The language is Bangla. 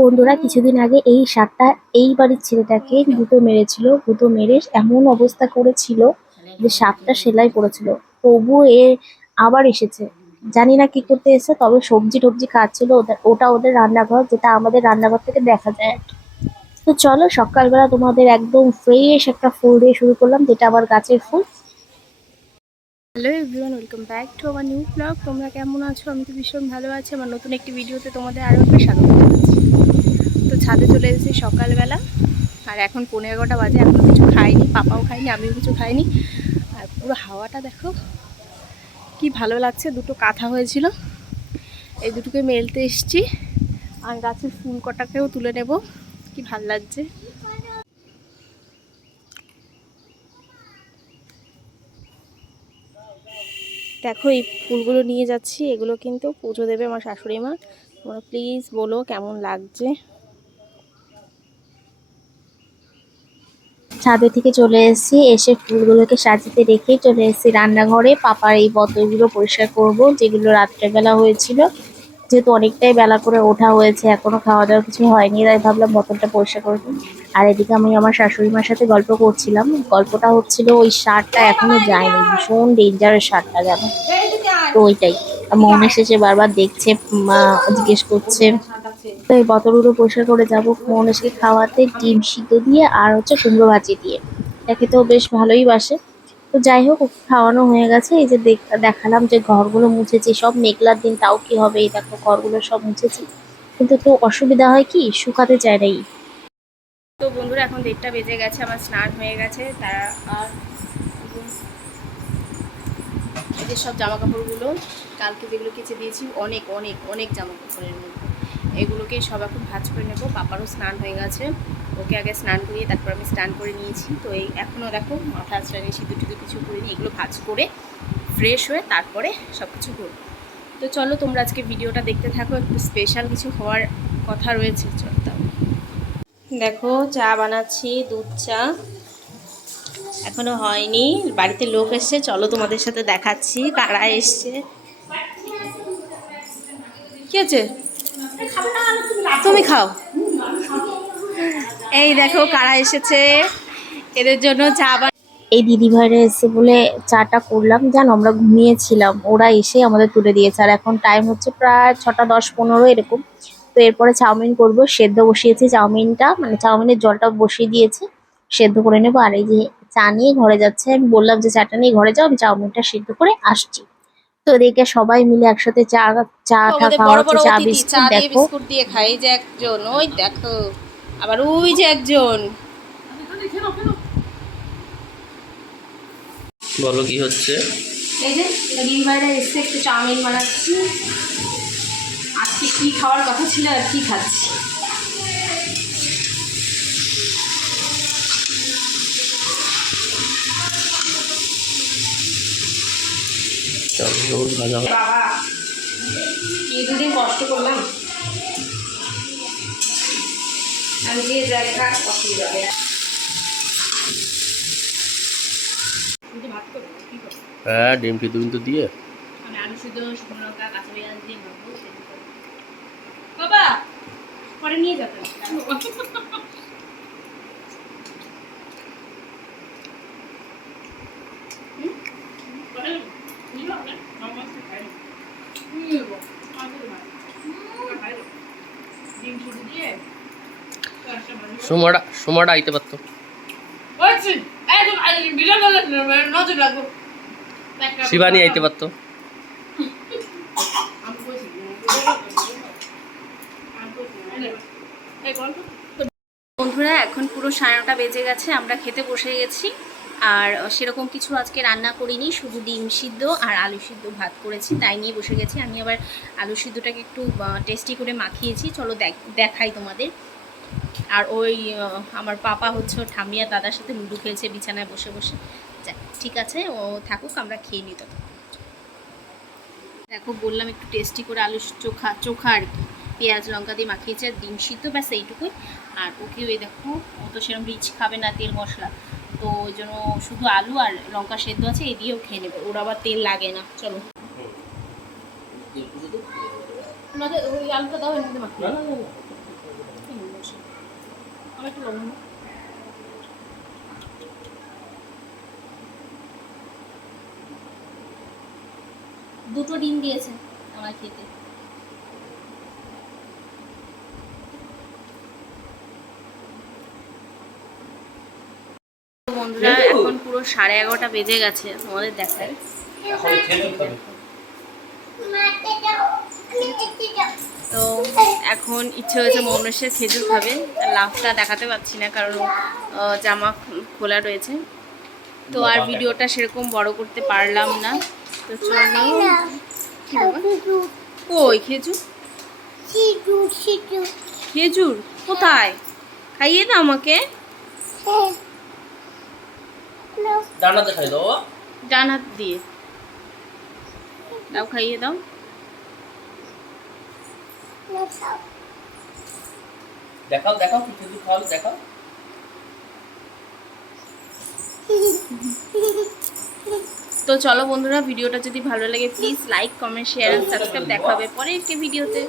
বন্ধুরা কিছুদিন আগে এই সাপটা এই বাড়ির ছেলেটাকে গুঁতো মেরেছিল, গুঁতো মেরে এমন অবস্থা করেছিল যে সাপটা সেলাই পড়েছিল তবুও এ আবার এসেছে। জানি না কি করতে এসেছে, তবে সবজি টবজি খাচ্ছিল ওদের, ওটা ওদের রান্নাঘর, যেটা আমাদের রান্নাঘর থেকে দেখা যায়। তো চলো, সকালবেলা তোমাদের একদম ফ্রেশ একটা ফুল দিয়ে শুরু করলাম, যেটা আবার গাছের ফুল। Hello everyone, welcome back to আমার নিউ ব্লগ। তোমরা কেমন আছো? আমি তো ভীষণ ভালো আছি। আমার নতুন একটি ভিডিওতে তোমাদের আরও একবার স্বাগত জানাচ্ছি। তো ছাদে চলে এসেছি সকালবেলা। আর এখন পনেরো এগারোটা বাজে এখনও কিছু খাইনি, পাপাও খাইনি আমিও কিছু খাইনি। আর পুরো হাওয়াটা দেখো, কি ভালো লাগছে। দুটো কাঁথা হয়েছিল। এই দুটোকে মেলতে এসেছি। আর গাছের ফুল কটাকেও তুলে নেব। কি ভালো লাগছে। দেখো, এই ফুলগুলো নিয়ে যাচ্ছি। এগুলো কিন্তু পুজো দেবে আমার শাশুড়ি মা। তোমরা প্লিজ বলো কেমন লাগছে। ছাদে থেকে চলে এসেছি। এসে ফুলগুলোকে সাজিতে রেখে চলে এসেছি রান্নাঘরে। পাপার এই বোতলগুলো পরিষ্কার করব, যেগুলো রাত্রেবেলা হয়েছিল। যেহেতু অনেকটাই বেলা করে ওঠা হয়েছে, এখনও খাওয়া দাওয়া কিছু হয়নি, তাই ভাবলাম বোতলটা পরিষ্কার করব আর এদিকে আমি আমার শাশুড়ি মার সাথে গল্প করছিলাম। গল্পটা হচ্ছিল ওই সারটা এখনও যায়নি, ভীষণ ডেঞ্জারের সারটা যেন তো ওইটাই। মন এসেছে বারবার দেখছে, মা জিজ্ঞেস করছে, তো এই বোতলগুলো পরিষ্কার করে যাব? মনেশকে খাওয়াতে ডিম সিদ্ধ দিয়ে আর হচ্ছে কুমড়ো ভাজি দিয়ে। এটা তো বেশ ভালোই বাসে। তো যাই হোক খাওয়ানো হয়ে গেছে। এই যে দেখালাম যে ঘরগুলো মুছেছি, সব মেঘলার দিন, তাও কি হবে? এই দেখো, ঘরগুলো সব মুছেছি। কিন্তু তো অসুবিধা হয় কি? শুকাতে চায় না বন্ধুরা এখন দেড়টা বেজে গেছে, আমার স্নান হয়ে গেছে, তারা আর এই যে সব জামা কাপড়গুলো কালকে যেগুলো কেচে দিয়েছি, অনেক অনেক অনেক জামা কাপড়ের মধ্যে। এগুলোকে সব এখন ভাজ করে নেব, পাপারও স্নান হয়ে গেছে, ওকে আগে স্নান করিয়ে তারপর আমি স্নান করে নিয়েছি। তো এই এখনও দেখো, মাথা আশ্রয় সিঁদুর টিদুর কিছু করিনি, এগুলো ভাজ করে ফ্রেশ হয়ে তারপরে সব কিছু করব। তো চলো তোমরা আজকে ভিডিওটা দেখতে থাকো, একটু স্পেশাল কিছু হওয়ার কথা রয়েছে, চলো তাও দেখো চা বানাচ্ছি দুধ চা। এখনও হয়নি বাড়িতে লোক এসছে চলো তোমাদের সাথে দেখাচ্ছি কারা এসছে। কি আছে তুমি খাও। এই দেখো কারা এসেছে এদের জন্য চা বান এই দিদি ভাইরা এসে বলে চাটা করলাম জানো আমরা ঘুমিয়েছিলাম ওরা এসে আমাদের তুলে দিয়েছে আর এখন টাইম হচ্ছে প্রায় ছটা দশ পনেরো এরকম। তো এরপরে চাউমিন করব। সেদ্ধ বসিয়েছি চাউমিনটা। মানে চাউমিনের জলটা বসিয়ে দিয়েছি। সেদ্ধ করে নেব। আর এই যে চা নিয়ে ঘরে যাচ্ছে আমি বললাম যে চাটা নিয়ে ঘরে যাও আমি চাউমিনটা সেদ্ধ করে আসছি। তো এদিকে সবাই মিলে একসাথে চা চা খাওয়া চা বিস্কুট দেখো। বিস্কুট দিয়ে খাই যে একজন ওই দেখো। আবার ওই যে একজন। বলো কি হচ্ছে? এই যে দিন বাইরে এসে একটু চাউমিন বানাচ্ছি। আজকে কি খাওয়ার কথা ছিল আর কি খাচ্ছি? চাউমিন ভাজা বাবা এই দুদিন কষ্ট করলাম। যে জায়গা হ্যাঁ ডিম টিদু কিন্তু দিয়ে। আমি আলু সিদ্ধ শুকনো লঙ্কা কাঁচা পেঁয়াজ দিয়ে মাখবো সেদ্ধ করব। বাবা পরে নিয়ে সোমাটা সোমাটা আইতে পারতো। শিবানী আইতে পারতো। বন্ধুরা, এখন পুরো সাড়ে নটা বেজে গেছে, আমরা খেতে বসে গেছি। আর সেরকম কিছু আজকে রান্না করিনি, শুধু ডিম সিদ্ধ আর আলু সিদ্ধ ভাত করেছি, তাই নিয়ে বসে গেছি। আমি আবার আলু সিদ্ধটাকে একটু টেস্টি করে মাখিয়েছি। চলো দেখ- দেখাই তোমাদের। আর ওই আমার পাপা হচ্ছে ঠামিয়া দাদার সাথে লুডো খেয়েছে বিছানায় বসে বসে। ঠিক আছে, ও থাকুক, আমরা খেয়ে নিই তত দেখো বললাম একটু টেস্টি করে আলু চোখা চোখা আর কি। পেঁয়াজ লঙ্কা দিয়ে মাখিয়েছে আর ডিম সিদ্ধ ব্যাস এইটুকুই। আর ওকে ওই দেখো ও তো সেরকম রিচ খাবে না তেল মশলা। তো ওই জন্য শুধু আলু আর লঙ্কা সেদ্ধ আছে এই দিয়েও খেয়ে নেবে। ওর আবার তেল লাগে না চলো। ওই আলুটা দাও মধ্যে মাখিয়ে লবণ দুটো ডিম দিয়েছে আমার খেতে। বন্ধুরা এখন পুরো সাড়ে এগারোটা বেজে গেছে তোমাদের দেখায় তো এখন ইচ্ছে হয়েছে মৌনেশের খেজুর খাবে। লাভটা দেখাতে পাচ্ছি না কারণ জামা খোলা রয়েছে। তো আর ভিডিওটা সেরকম বড় করতে পারলাম না। তো চলো কই খেজুর? খেজুর? কোথায়? খাইয়ে দাও আমাকে? ডানা দেখাই দাও ডান হাত দিয়ে। দাও খাইয়ে দাও। দেখাও দেখাও কি খেজুর খাওয়াবে দেখাও। তো চলো বন্ধুরা, ভিডিওটা যদি ভালো লাগে please like comment share subscribe দেখা হবে পরে একটি ভিডিওতে।